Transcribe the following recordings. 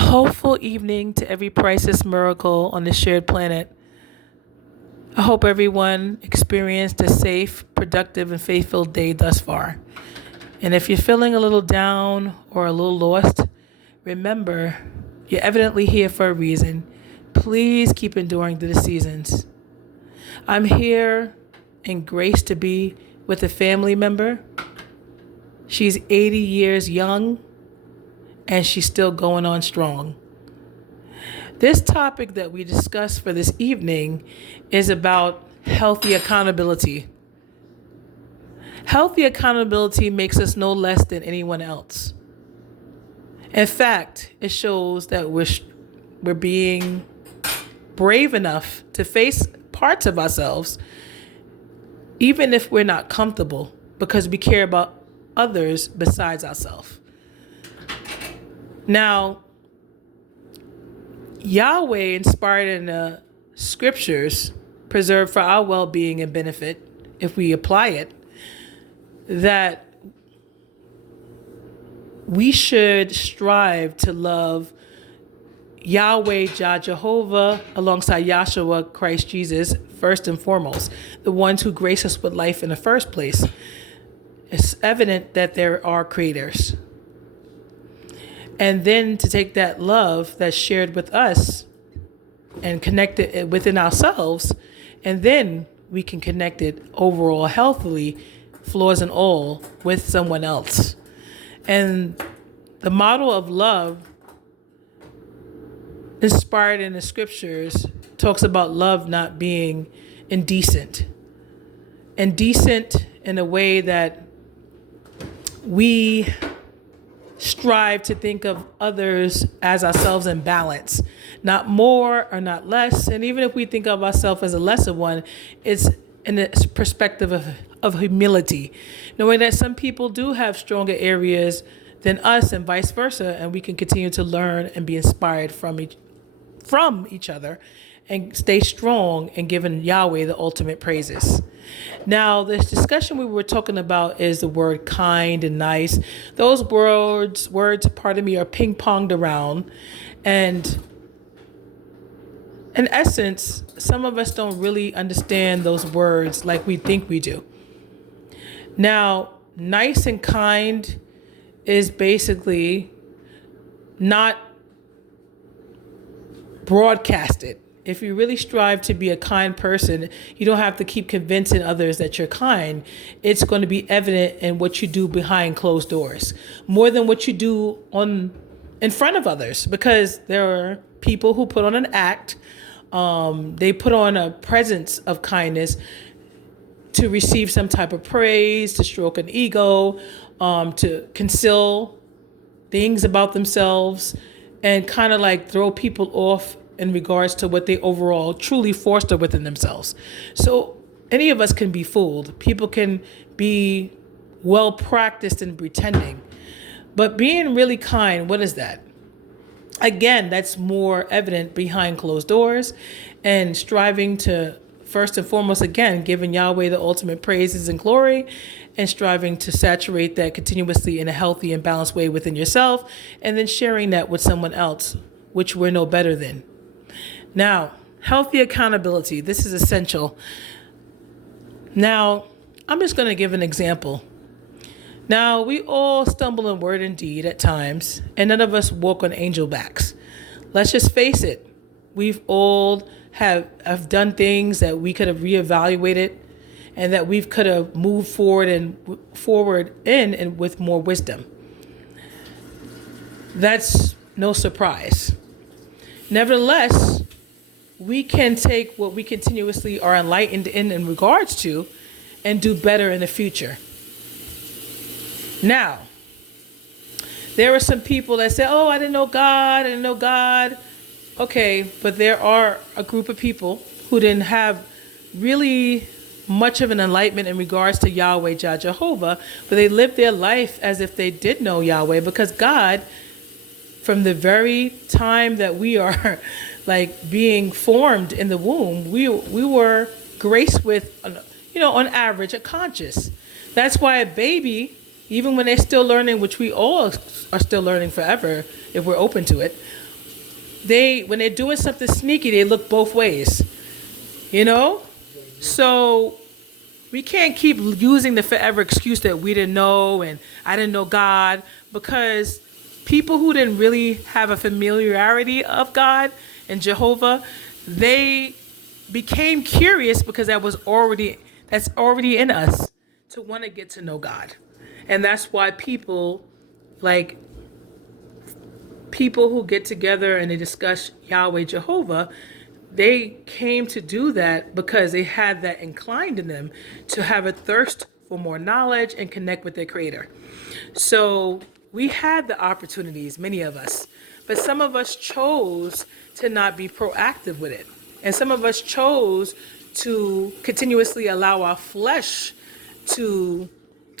Hopeful evening to every priceless miracle on this shared planet. I hope everyone experienced a safe, productive, and faithful day thus far. And if you're feeling a little down or a little lost, remember, you're evidently here for a reason. Please keep enduring through the seasons. I'm here in grace to be with a family member. She's 80 years young and she's still going on strong. This topic that we discussed for this evening is about healthy accountability. Healthy accountability makes us no less than anyone else. In fact, it shows that we're being brave enough to face parts of ourselves, even if we're not comfortable, because we care about others besides ourselves. Now, Yahweh inspired in the scriptures, preserved for our well-being and benefit, if we apply it, that we should strive to love Yahweh, Jah Jehovah, alongside Yahshua, Christ Jesus, first and foremost, the ones who grace us with life in the first place. It's evident that there are creators. And then to take that love that's shared with us and connect it within ourselves, and then we can connect it overall healthily, flaws and all, with someone else. And the model of love inspired in the scriptures talks about love not being indecent. Indecent in a way that we strive to think of others as ourselves in balance, not more or not less. And even if we think of ourselves as a lesser one, it's in a perspective of humility, knowing that some people do have stronger areas than us and vice versa, and we can continue to learn and be inspired from each other and stay strong and giving Yahweh the ultimate praises. Now, this discussion we were talking about is the word kind and nice. Those words, pardon me, are ping-ponged around. And in essence, some of us don't really understand those words like we think we do. Now, nice and kind is basically not broadcasted. If you really strive to be a kind person, you don't have to keep convincing others that you're kind. It's going to be evident in what you do behind closed doors, more than what you do in front of others, because there are people who put on an act. They put on a presence of kindness to receive some type of praise, to stroke an ego, to conceal things about themselves, and kind of like throw people off in regards to what they overall truly foster within themselves. So any of us can be fooled. People can be well practiced in pretending. But being really kind, what is that? Again, that's more evident behind closed doors, and striving to, first and foremost, again, giving Yahweh the ultimate praises and glory, and striving to saturate that continuously in a healthy and balanced way within yourself, and then sharing that with someone else, which we're no better than. Now, healthy accountability. This is essential. Now, I'm just going to give an example. Now, we all stumble in word and deed at times, and none of us walk on angel backs. Let's just face it. We've all have done things that we could have reevaluated, and that we could have moved forward and with more wisdom. That's no surprise. Nevertheless, we can take what we continuously are enlightened in regards to and do better in the future. Now, there are some people that say, oh, I didn't know God. Okay, but there are a group of people who didn't have really much of an enlightenment in regards to Yahweh, Jah Jehovah, but they lived their life as if they did know Yahweh, because God, from the very time that we are like being formed in the womb, we were graced with, on average, a conscious. That's why a baby, even when they're still learning, which we all are still learning forever if we're open to it, when they're doing something sneaky, they look both ways, you know? So we can't keep using the forever excuse that we didn't know and I didn't know God, because people who didn't really have a familiarity of God and Jehovah, they became curious because that's already in us to want to get to know God. And that's why like people who get together and they discuss Yahweh Jehovah, they came to do that because they had that inclined in them to have a thirst for more knowledge and connect with their creator. So we had the opportunities, many of us, but some of us chose to not be proactive with it. And some of us chose to continuously allow our flesh to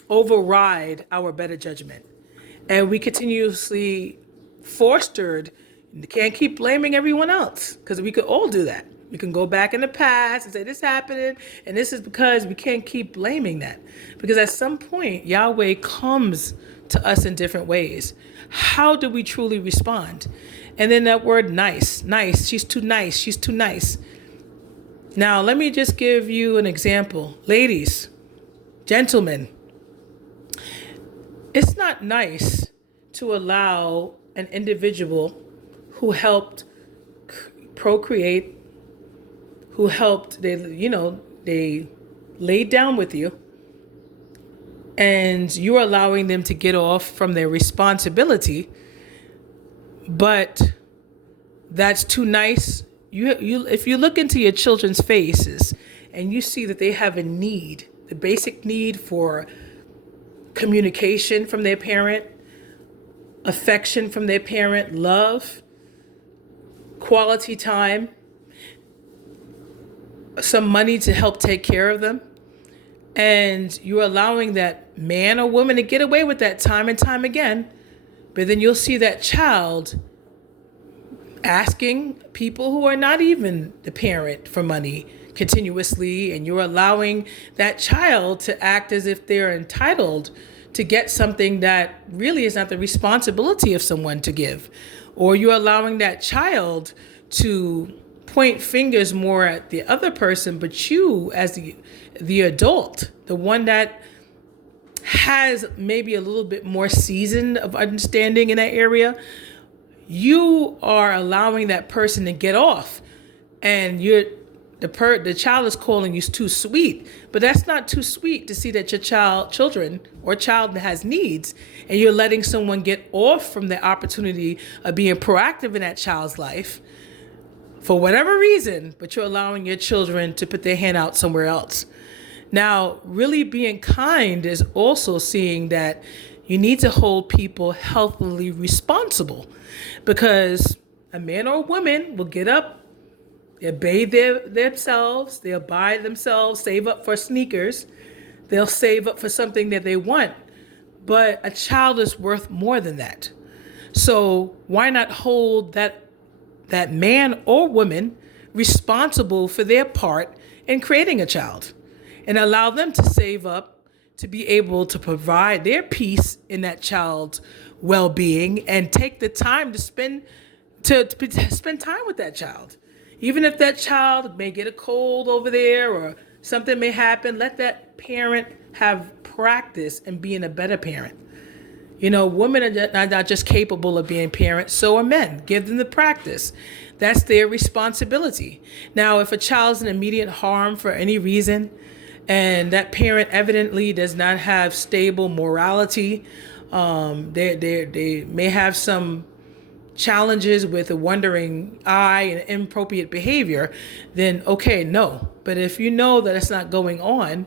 override our better judgment. And we continuously fostered, can't keep blaming everyone else, because we could all do that. We can go back in the past and say this happened and this is because we can't keep blaming that. Because at some point, Yahweh comes to us in different ways. How do we truly respond? And then that word nice, she's too nice, she's too nice. Now, let me just give you an example. Ladies, gentlemen, it's not nice to allow an individual who helped procreate, who helped, they laid down with you, and you're allowing them to get off from their responsibility, but that's too nice. If you look into your children's faces and you see that they have a need, the basic need for communication from their parent, affection from their parent, love, quality time, some money to help take care of them, and you're allowing that man or woman to get away with that time and time again, but then you'll see that child asking people who are not even the parent for money continuously, and you're allowing that child to act as if they're entitled to get something that really is not the responsibility of someone to give. Or you're allowing that child to point fingers more at the other person, but you as the adult, the one that has maybe a little bit more seasoned of understanding in that area, you are allowing that person to get off, and the child is calling you too sweet, but that's not too sweet to see that your child that has needs, and you're letting someone get off from the opportunity of being proactive in that child's life for whatever reason, but you're allowing your children to put their hand out somewhere else. Now, really being kind is also seeing that you need to hold people healthily responsible, because a man or a woman will get up, they'll bathe themselves, they'll buy themselves, save up for sneakers, they'll save up for something that they want, but a child is worth more than that. So why not hold that man or woman responsible for their part in creating a child, and allow them to save up to be able to provide their piece in that child's well-being, and take the time to spend time with that child. Even if that child may get a cold over there or something may happen, let that parent have practice in being a better parent. Women are not just capable of being parents, so are men. Give them the practice. That's their responsibility. Now, if a child's in immediate harm for any reason, and that parent evidently does not have stable morality, they may have some challenges with a wandering eye and inappropriate behavior, then okay, no. But if you know that it's not going on,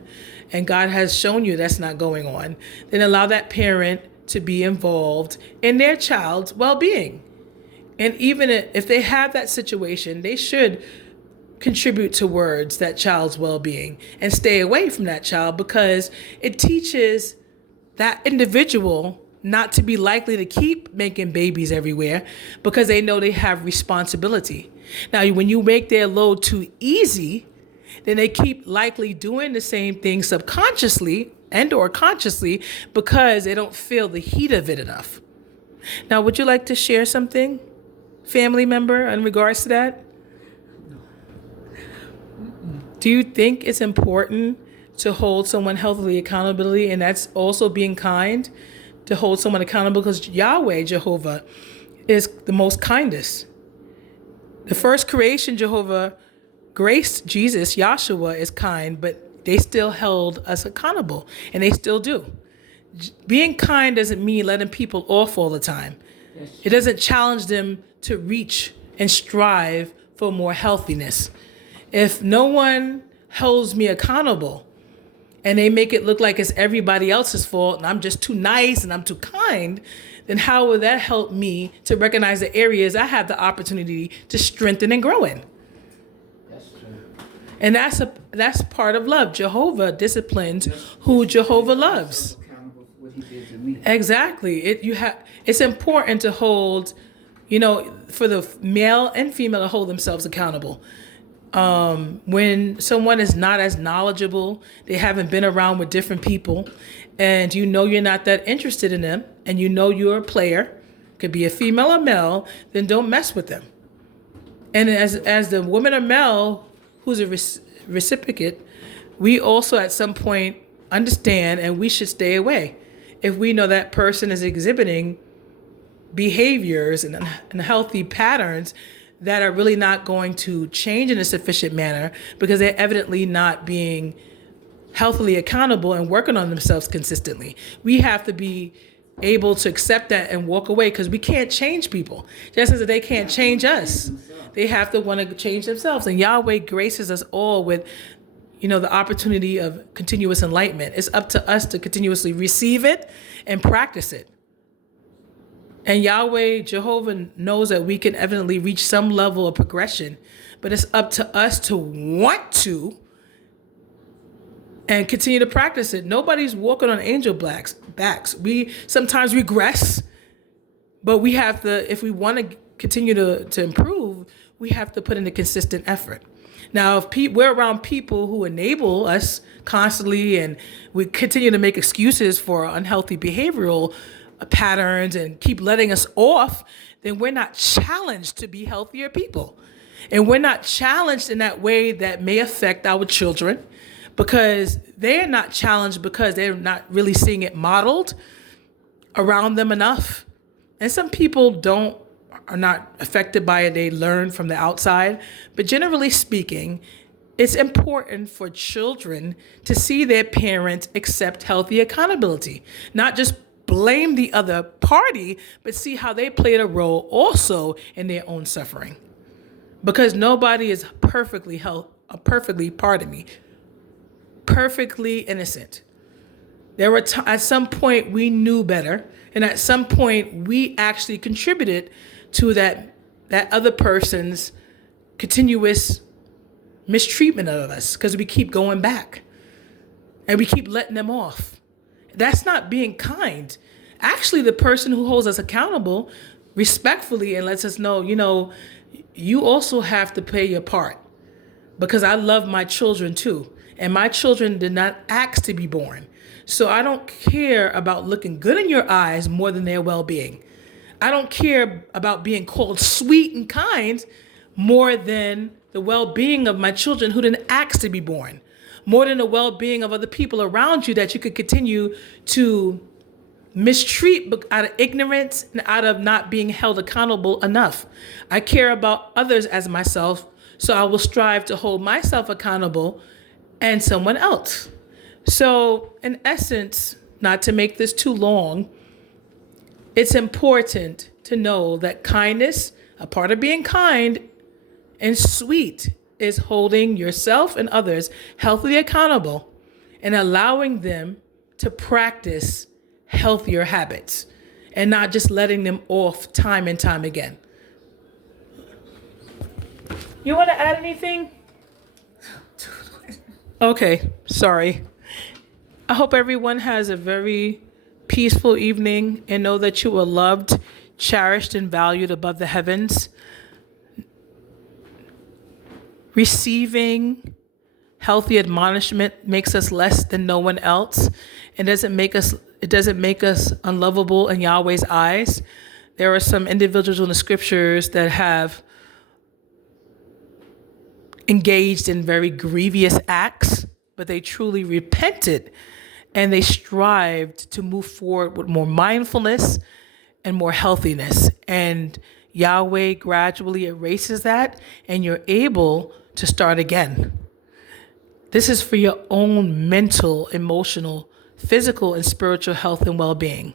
and God has shown you that's not going on, then allow that parent to be involved in their child's well-being. And even if they have that situation, they should contribute towards that child's well-being and stay away from that child, because it teaches that individual not to be likely to keep making babies everywhere, because they know they have responsibility. Now, when you make their load too easy, then they keep likely doing the same thing subconsciously and or consciously, because they don't feel the heat of it enough. Now, would you like to share something? family member in regards to that? Do you think it's important to hold someone healthily accountability, and that's also being kind, to hold someone accountable? Because Yahweh, Jehovah, is the most kindest. The first creation, Jehovah, graced Jesus, Yahshua, is kind, but they still held us accountable, and they still do. Being kind doesn't mean letting people off all the time. It doesn't challenge them to reach and strive for more healthiness. If no one holds me accountable and they make it look like it's everybody else's fault and I'm just too nice and I'm too kind, then how will that help me to recognize the areas I have the opportunity to strengthen and grow in? That's true. And that's part of love. Jehovah disciplines who Jehovah loves. Accountable for what he did to me. Exactly. It's important to hold, for the male and female to hold themselves accountable. When someone is not as knowledgeable, they haven't been around with different people, and you're not that interested in them, and you're a player, could be a female or male, then don't mess with them. And as the woman or male who's a reciprocate, we also at some point understand, and we should stay away if we know that person is exhibiting behaviors and unhealthy patterns that are really not going to change in a sufficient manner, because they're evidently not being healthily accountable and working on themselves consistently. We have to be able to accept that and walk away, because we can't change people. Just as they can't change us, they have to want to change themselves. And Yahweh graces us all with, the opportunity of continuous enlightenment. It's up to us to continuously receive it and practice it. And Yahweh, Jehovah, knows that we can evidently reach some level of progression, but it's up to us to want to and continue to practice it. Nobody's walking on angel backs. We sometimes regress, but we have to, if we want to continue to improve, we have to put in a consistent effort. Now, if we're around people who enable us constantly and we continue to make excuses for unhealthy behavioral patterns and keep letting us off, then we're not challenged to be healthier people. And we're not challenged in that way that may affect our children, because they're not challenged because they're not really seeing it modeled around them enough. And some people are not affected by it. They learn from the outside. But generally speaking, it's important for children to see their parents accept healthy accountability, not just blame the other party, but see how they played a role also in their own suffering. Because nobody is perfectly innocent. There were at some point we knew better, and at some point we actually contributed to that other person's continuous mistreatment of us, because we keep going back and we keep letting them off. That's not being kind. Actually, the person who holds us accountable respectfully and lets us know, you also have to play your part, because I love my children too. And my children did not ask to be born. So I don't care about looking good in your eyes more than their well-being. I don't care about being called sweet and kind more than the well-being of my children who didn't ask to be born. More than the well-being of other people around you that you could continue to mistreat out of ignorance and out of not being held accountable enough. I care about others as myself, so I will strive to hold myself accountable and someone else. So in essence, not to make this too long, it's important to know that kindness, a part of being kind and sweet, is holding yourself and others healthily accountable and allowing them to practice healthier habits and not just letting them off time and time again. You want to add anything? Okay, sorry. I hope everyone has a very peaceful evening and know that you are loved, cherished, and valued above the heavens. Receiving healthy admonishment makes us less than no one else. It doesn't make us unlovable in Yahweh's eyes. There are some individuals in the scriptures that have engaged in very grievous acts, but they truly repented and they strived to move forward with more mindfulness and more healthiness. And Yahweh gradually erases that, and you're able to start again. This is for your own mental, emotional, physical, and spiritual health and well being.